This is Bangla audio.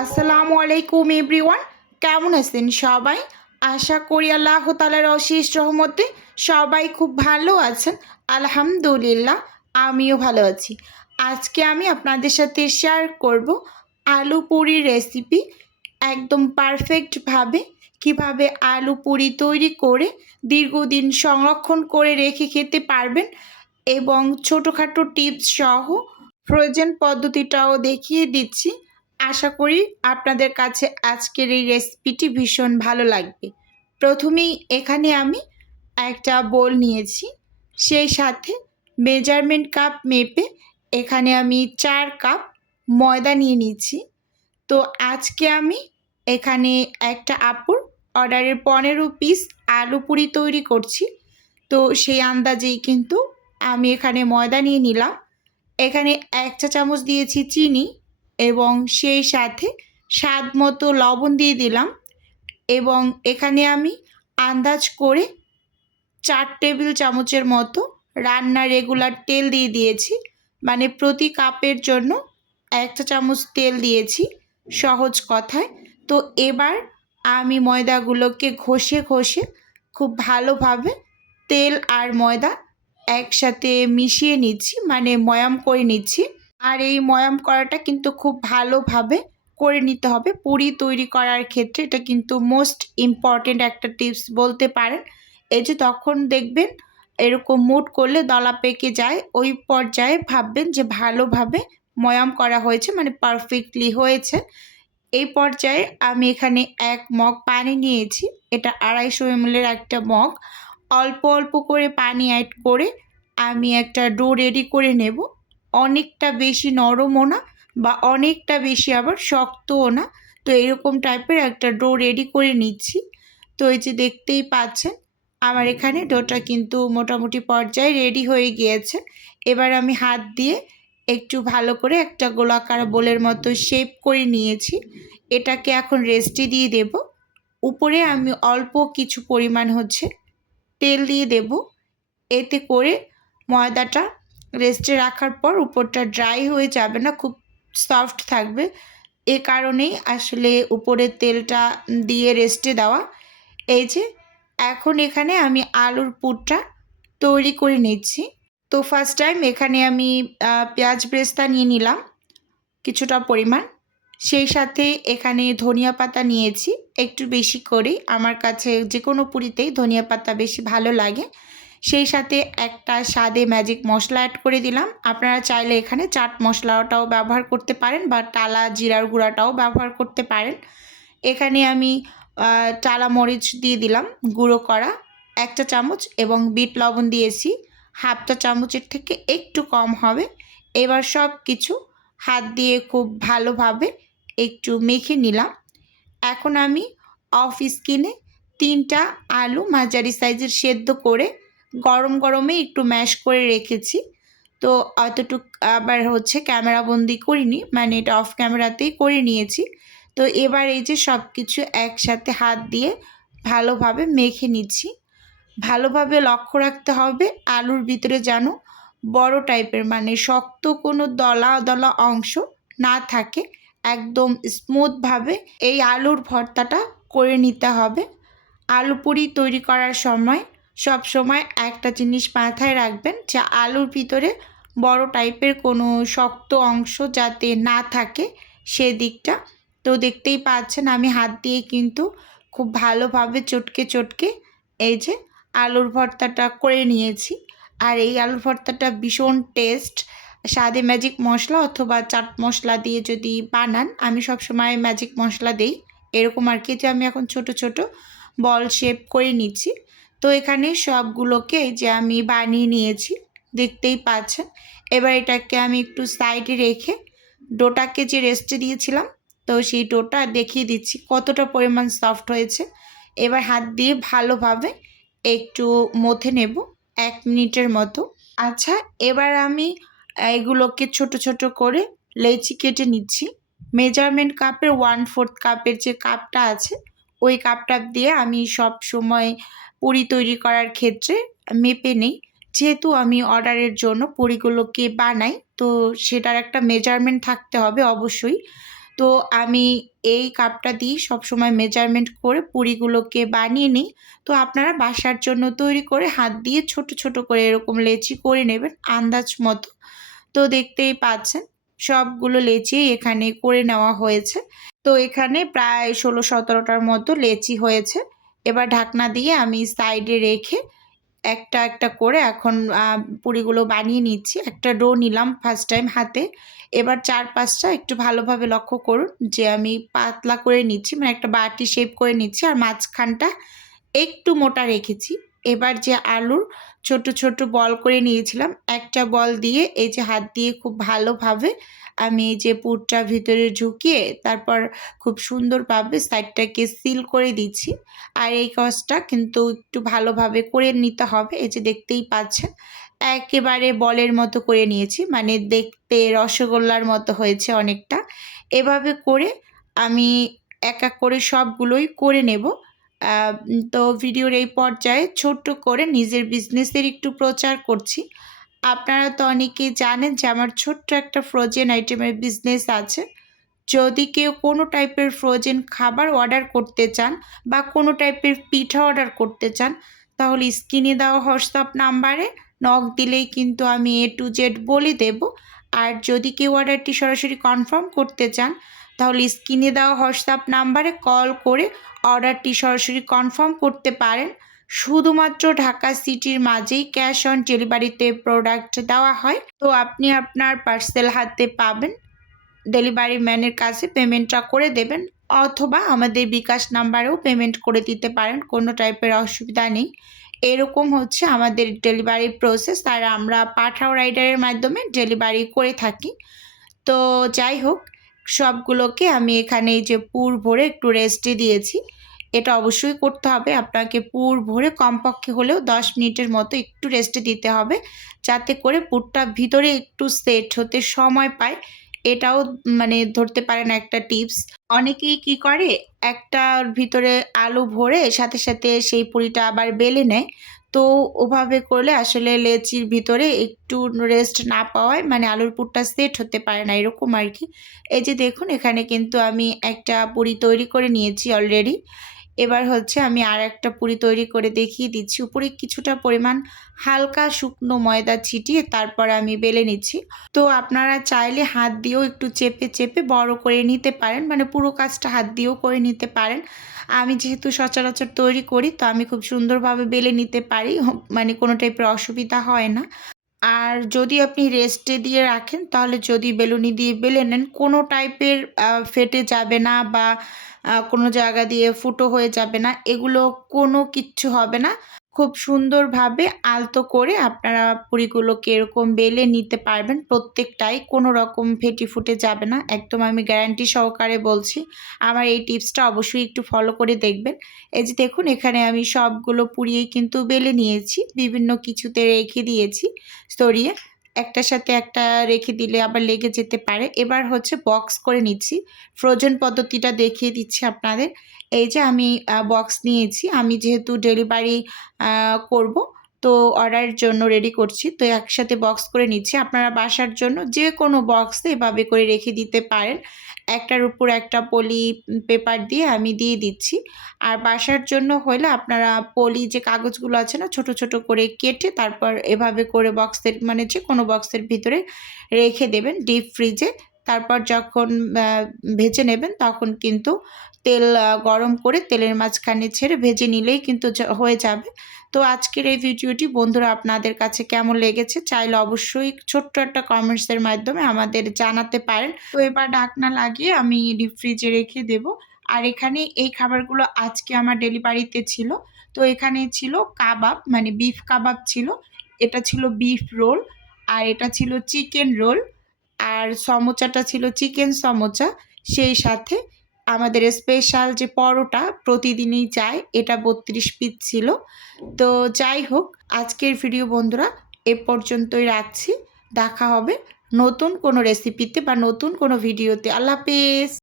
আসসালামু আলাইকুম এভরিওয়ান, কেমন আছেন সবাই? আশা করি আল্লাহ তাআলার অশেষ রহমতে সবাই খুব ভালো আছেন। আলহামদুলিল্লাহ, আমিও ভালো আছি। আজকে আমি আপনাদের সাথে শেয়ার করব আলু পুরির রেসিপি। একদম পারফেক্টভাবে কিভাবে আলু পুরি তৈরি করে দীর্ঘদিন সংরক্ষণ করে রেখে খেতে পারবেন এবং ছোটোখাটো টিপস সহ ফ্রোজেন পদ্ধতিটাও দেখিয়ে দিচ্ছি। আশা করি আপনাদের কাছে আজকের এই রেসিপিটি ভীষণ ভালো লাগবে। প্রথমেই এখানে আমি একটা বোল নিয়েছি, সেই সাথে মেজারমেন্ট কাপ মেপে এখানে আমি 4 কাপ ময়দা নিয়ে নিচ্ছি। তো আজকে আমি এখানে একটা আপুর অর্ডারের 15 পিস আলু পুরি তৈরি করছি। তো সেই আন্দাজেই কিন্তু আমি এখানে ময়দা নিয়ে নিলাম। এখানে 1 চা চামচ দিয়েছি চিনি এবং সেই সাথে স্বাদ মতো লবণ দিয়ে দিলাম এবং এখানে আমি আন্দাজ করে 4 টেবিল চামচের মতো রান্নার রেগুলার তেল দিয়ে দিয়েছি। মানে প্রতি কাপের জন্য 1 চা চামচ তেল দিয়েছি সহজ কথায়। তো এবার আমি ময়দাগুলোকে ঘষে ঘষে খুব ভালোভাবে তেল আর ময়দা একসাথে মিশিয়ে নিচ্ছি, মানে ময়াম করে নিচ্ছি। আর এই ময়াম করাটা কিন্তু খুব ভালোভাবে করে নিতে হবে পুরি তৈরি করার ক্ষেত্রে। এটা কিন্তু মোস্ট ইম্পর্টেন্ট একটা টিপস বলতে পারেন। এই যে তখন দেখবেন এরকম মুট করলে দলা পেকে যায়, ওই পর্যায়ে ভাববেন যে ভালোভাবে ময়াম করা হয়েছে, মানে পারফেক্টলি হয়েছে। এই পর্যায়ে আমি এখানে 1 মগ পানি নিয়েছি। এটা 250 ml একটা মগ। অল্প অল্প করে পানি অ্যাড করে আমি একটা ডো রেডি করে নেব। অনেকটা বেশি নরমও না বা অনেকটা বেশি আবার শক্তও না। তো এরকম টাইপের একটা ডো রেডি করে নিচ্ছি। তো এই যে দেখতেই পাচ্ছেন আমার এখানে ডোটা কিন্তু মোটামুটি পর্যায়ে রেডি হয়ে গিয়েছে। এবার আমি হাত দিয়ে একটু ভালো করে একটা গোলাকার বোলের মতো শেপ করে নিয়েছি। এটাকে এখন রেস্টে দিয়ে দেব। উপরে আমি অল্প কিছু পরিমাণ তেল দিয়ে দেব। এতে করে ময়দাটা রেস্টে রাখার পর উপরটা ড্রাই হয়ে যাবে না, খুব সফট থাকবে। এ কারণেই আসলে উপরের তেলটা দিয়ে রেস্টে দেওয়া। এই যে এখন এখানে আমি আলুর পুরটা তৈরি করে নিচ্ছি। তো ফার্স্ট টাইম এখানে আমি পেঁয়াজ ব্রেস্তা নিয়ে নিলাম কিছুটা পরিমাণ। সেই সাথে এখানে ধনিয়া পাতা নিয়েছি একটু বেশি করে। আমার কাছে যে কোনো পুরিতেই ধনিয়া পাতা বেশি ভালো লাগে। সেই সাথে একটা স্বাদে ম্যাজিক মশলা অ্যাড করে দিলাম। আপনারা চাইলে এখানে চাট মশলাটাও ব্যবহার করতে পারেন বা টালা জিরার গুঁড়াটাও ব্যবহার করতে পারেন। এখানে আমি টালা মরিচ দিয়ে দিলাম গুঁড়ো করা 1 চা চামচ এবং বিট লবণ দিয়েছি 1/2 চা চামচের থেকে একটু কম হবে। এবার সব কিছু হাত দিয়ে খুব ভালোভাবে একটু মেখে নিলাম। এখন আমি অফ স্কিনে 3টা আলু মাঝারি সাইজের সেদ্ধ করে গরম গরমে একটু ম্যাশ করে রেখেছি। তো অতটুক আবার ক্যামেরাবন্দি করিনি, মানে এটা অফ ক্যামেরাতেই করে নিয়েছি। তো এবার এই যে সব কিছু একসাথে হাত দিয়ে ভালোভাবে মেখে নিচ্ছি। ভালোভাবে লক্ষ্য রাখতে হবে আলুর ভিতরে যেন বড় টাইপের, মানে শক্ত কোনো দলা দলা অংশ না থাকে। একদম স্মুথভাবে এই আলুর ভর্তাটা করে নিতে হবে। আলু পুরি তৈরি করার সময় সব সময় একটা জিনিস মাথায় রাখবেন যে আলুর ভিতরে বড় টাইপের কোনো শক্ত অংশ যাতে না থাকে সেদিকটা। তো দেখতেই পাচ্ছেন আমি হাত দিয়ে কিন্তু খুব ভালোভাবে চটকে চটকে এই যে আলুর ভর্তাটা করে নিয়েছি। আর এই আলুর ভর্তাটা ভীষণ টেস্ট। স্বাদে ম্যাজিক মশলা অথবা চাট মশলা দিয়ে যদি বানান, আমি সবসময় ম্যাজিক মশলা দিই এরকম আর কি। যে আমি এখন ছোট ছোট বল শেপ করে নিচ্ছি। তো এখানে সবগুলোকে এই যে আমি বানিয়ে নিয়েছি, দেখতেই পাচ্ছেন। এবার এটাকে আমি একটু সাইডে রেখে ডোটাকে যে রেস্টে দিয়েছিলাম, তো সেই ডোটা দেখিয়ে দিচ্ছি কতটা পরিমাণ সফট হয়েছে। এবার হাত দিয়ে ভালোভাবে একটু মথে নেব 1 মিনিটের মতো। আচ্ছা, এবার আমি এগুলোকে ছোট ছোট করে লেচি কেটে নিচ্ছি। মেজারমেন্ট কাপের 1/4 কাপের যে কাপটা আছে ওই কাপটা দিয়ে আমি সব সময় পুরি তৈরি করার ক্ষেত্রে মেপে নেই। যেহেতু আমি অর্ডারের জন্য পুরিগুলোকে বানাই, তো সেটার একটা মেজারমেন্ট থাকতে হবে অবশ্যই। তো আমি এই কাপটা দিয়ে সবসময় মেজারমেন্ট করে পুরিগুলোকে বানিয়ে নিই। তো আপনারা বাসার জন্য তৈরি করে হাত দিয়ে ছোট, ছোট করে এরকম লেচি করে নেবেন আন্দাজ মতো। তো দেখতেই পাচ্ছেন সবগুলো লেচি এখানে করে নেওয়া হয়েছে। তো এখানে প্রায় ১৬-১৭টার মতো লেচি হয়েছে। এবার ঢাকনা দিয়ে আমি সাইডে রেখে একটা, একটা করে এখন পুরিগুলো বানিয়ে নিচ্ছি। একটা ডো নিলাম ফার্স্ট টাইম হাতে। এবার ৪-৫টা একটু ভালোভাবে লক্ষ্য করুন যে আমি পাতলা করে নিচ্ছি, মানে একটা বাটি শেপ করে নিচ্ছি আর মাঝখানটা একটু মোটা রেখেছি। এবার যে আলুর ছোট, ছোট বল করে নিয়েছিলাম, একটা বল দিয়ে এই যে হাত দিয়ে খুব ভালোভাবে আমি এই যে পুরটা ভিতরে ঢুকিয়ে তারপর খুব সুন্দরভাবে সাইডটাকে সিল করে দিচ্ছি। আর এই কাজটা কিন্তু একটু ভালোভাবে করে নিতে হবে। এই যে দেখতেই পাচ্ছেন একেবারে বলের মতো করে নিয়েছি, মানে দেখতে রসগোল্লার মতো হয়েছে অনেকটা। এভাবে করে আমি এক এক করে সবগুলোই করে নেব। তো ভিডিওর এই পর্যায়ে ছোট্ট করে নিজের বিজনেসের একটু প্রচার করছি। আপনারা তো অনেকেই জানেন যে আমার ছোট্ট একটা ফ্রোজেন আইটেমের বিজনেস আছে। যদি কেউ কোনো টাইপের ফ্রোজেন খাবার অর্ডার করতে চান বা কোনো টাইপের পিঠা অর্ডার করতে চান, তাহলে স্ক্রিনে দেওয়া হোয়াটসঅ্যাপ নাম্বারে নক দিলেই কিন্তু আমি A to Z বলে দেব। আর যদি কেউ অর্ডারটি সরাসরি কনফার্ম করতে চান, তাহলে স্ক্রিনে দেওয়া হোয়াটসঅ্যাপ নাম্বারে কল করে অর্ডারটি সরাসরি কনফার্ম করতে পারেন। শুধুমাত্র ঢাকা সিটির মাঝেই ক্যাশ অন ডেলিভারিতে প্রোডাক্ট দেওয়া হয়। তো আপনি আপনার পার্সেল হাতে পাবেন। ডেলিভারি ম্যানের কাছে পেমেন্টটা করে দেবেন অথবা আমাদের বিকাশ নাম্বারেও পেমেন্ট করে দিতে পারেন, কোনো টাইপের অসুবিধা নেই। এরকম হচ্ছে আমাদের ডেলিভারি প্রসেস, আর আমরা পাঠাও রাইডারের মাধ্যমে ডেলিভারি করে থাকি। তো যাই হোক, সবগুলোকে আমি এখানে এই যে পুর ভরে একটু রেস্টে দিয়েছি। এটা অবশ্যই করতে হবে, আপনাকে পুর ভরে কমপক্ষে হলেও 10 মিনিটের মতো একটু রেস্টে দিতে হবে, যাতে করে পুরটা ভিতরে একটু সেট হতে সময় পায়। এটাও মানে ধরতে পারেন একটা টিপস। অনেকেই কি করে, একটার ভিতরে আলু ভরে সাথে, সাথে সেই পুরিটা আবার বেলে নেয়। তো ওভাবে করলে আসলে লেচির ভিতরে একটু রেস্ট না পাওয়ায় মানে আলুর পুরটা সেট হতে পারে না, এরকম আর কি। এই যে দেখুন এখানে কিন্তু আমি একটা পুরি তৈরি করে নিয়েছি অলরেডি। এবার হচ্ছে আমি আরেকটা পুরি তৈরি করে দেখিয়ে দিচ্ছি। উপরে কিছুটা পরিমাণ হালকা শুকনো ময়দা ছিটিয়ে তারপর আমি বেলে নিচ্ছি। তো আপনারা চাইলে হাত দিয়েও একটু চেপে, চেপে বড় করে নিতে পারেন, মানে পুরো কাজটা হাত দিয়েও করে নিতে পারেন। আমি যেহেতু সচরাচর তৈরি করি, তো আমি খুব সুন্দরভাবে বেলে নিতে পারি, মানে কোনো টাইপের অসুবিধা হয় না। আর যদি আপনি রেস্টে দিয়ে রাখেন, তাহলে যদি বেলুনি দিয়ে বেলে নেন, কোনো টাইপের ফেটে যাবে না বা কোনো জায়গা দিয়ে ফুটো হয়ে যাবে না, এগুলো কোনো কিচ্ছু হবে না। খুব সুন্দরভাবে আলতো করে আপনারা পুরিগুলোকে এরকম বেলে নিতে পারবেন প্রত্যেকটাই, কোনো রকম ফেটে ফুটে যাবে না। একদম আমি গ্যারান্টি সহকারে বলছি। আমার এই টিপসটা অবশ্যই একটু ফলো করে দেখবেন। এই যে দেখুন এখানে আমি সবগুলো পুড়িয়েই কিন্তু বেলে নিয়েছি, বিভিন্ন কিছুতে রেখে দিয়েছি সরিয়ে। একটার সাথে একটা রেখে দিলে আবার লেগে যেতে পারে। এবার হচ্ছে বক্স করে নিচ্ছি। ফ্রোজেন পদ্ধতিটা দেখিয়ে দিচ্ছি আপনাদের। এই যে আমি বক্স নিয়েছি। আমি যেহেতু ডেলিভারি করব, তো অর্ডারের জন্য রেডি করছি। তো একসাথে বক্স করে নিচ্ছি। আপনারা বাসার জন্য যে কোনো বক্সে এভাবে করে রেখে দিতে পারেন। একটার উপর একটা পলি পেপার দিয়ে আমি দিয়ে দিচ্ছি। আর বাসার জন্য হলে আপনারা পলি যে কাগজগুলো আছে না, ছোট, ছোট করে কেটে তারপর এভাবে করে বক্সের মানে যে কোনো বক্সের ভিতরে রেখে দেবেন ডিপ ফ্রিজে। তারপর যখন ভেজে নেবেন তখন কিন্তু তেল গরম করে তেলের মাঝখানে ছেড়ে ভেজে নিলেই কিন্তু হয়ে যাবে। তো আজকের এই ভিডিওটি বন্ধুরা আপনাদের কাছে কেমন লেগেছে চাইলে অবশ্যই ছোট্ট একটা কমেন্টসের মাধ্যমে আমাদের জানাতে পারেন। তো এবার ঢাকনা লাগিয়ে আমি ডিপ ফ্রিজে রেখে দেব। আর এখানে এই খাবারগুলো আজকে আমার ডেলিভারিতে ছিল। তো এখানে ছিল কাবাব, মানে বিফ কাবাব ছিল, এটা ছিল বিফ রোল, আর এটা ছিল চিকেন রোল, আর সমোচাটা ছিল চিকেন সমোচা। সেই সাথে আমাদের স্পেশাল যে পরোটা প্রতিদিনই যায়, এটা 32 পিস ছিল। তো যাই হোক, আজকের ভিডিও বন্ধুরা এ পর্যন্তই রাখছি। দেখা হবে নতুন কোনো রেসিপিতে বা নতুন কোনো ভিডিওতে। আল্লাহ হাফেজ।